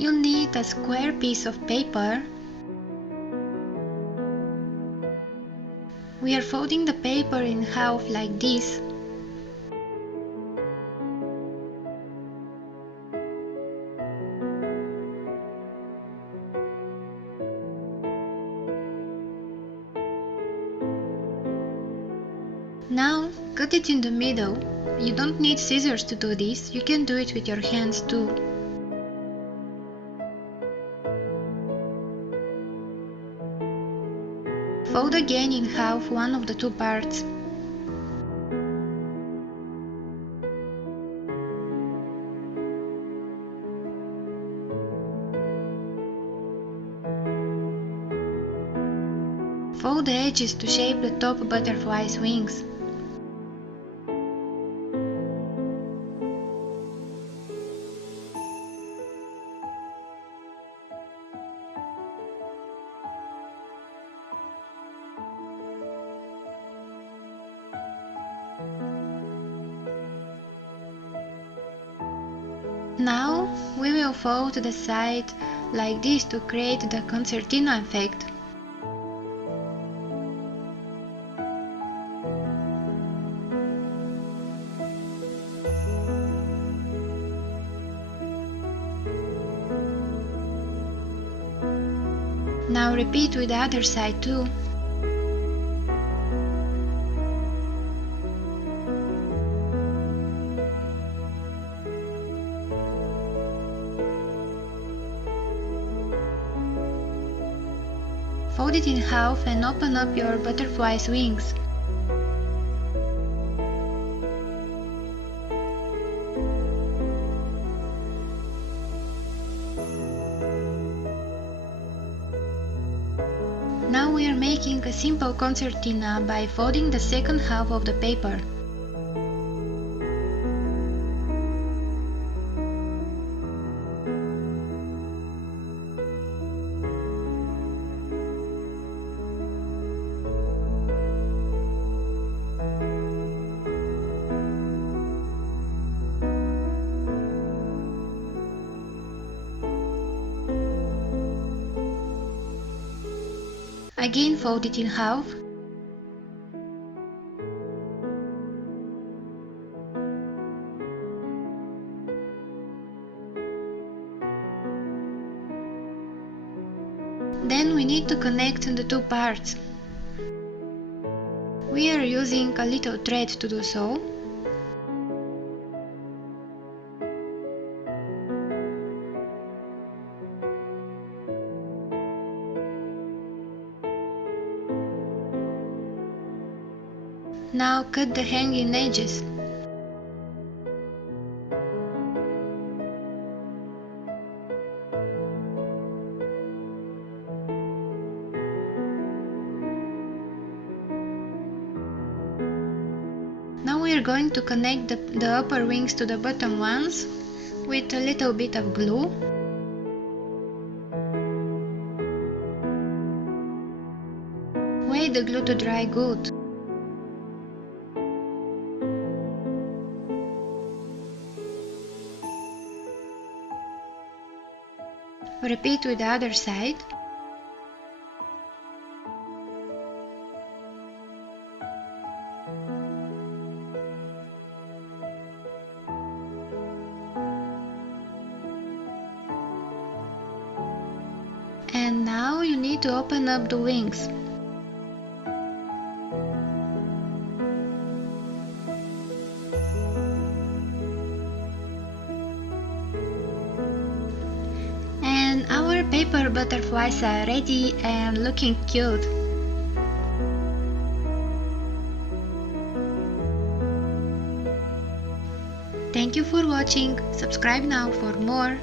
You need a square piece of paper. We are folding the paper in half like this. Now, cut it in the middle. You don't need scissors to do this, you can do it with your hands too. Fold again in half one of the two parts. Fold the edges to shape the top butterfly's wings. Now we will fold the side like this to create the concertina effect. Now repeat with the other side too. Fold it in half and open up your butterfly's wings. Now we are making a simple concertina by folding the second half of the paper. Again fold it in half. Then we need to connect the two parts. We are using a little thread to do so. Now cut the hanging edges. Now we are going to connect the upper wings to the bottom ones with a little bit of glue. Wait the glue to dry good. Repeat with the other side. And now you need to open up the wings. And our paper butterflies are ready and looking cute. Thank you for watching. Subscribe now for more.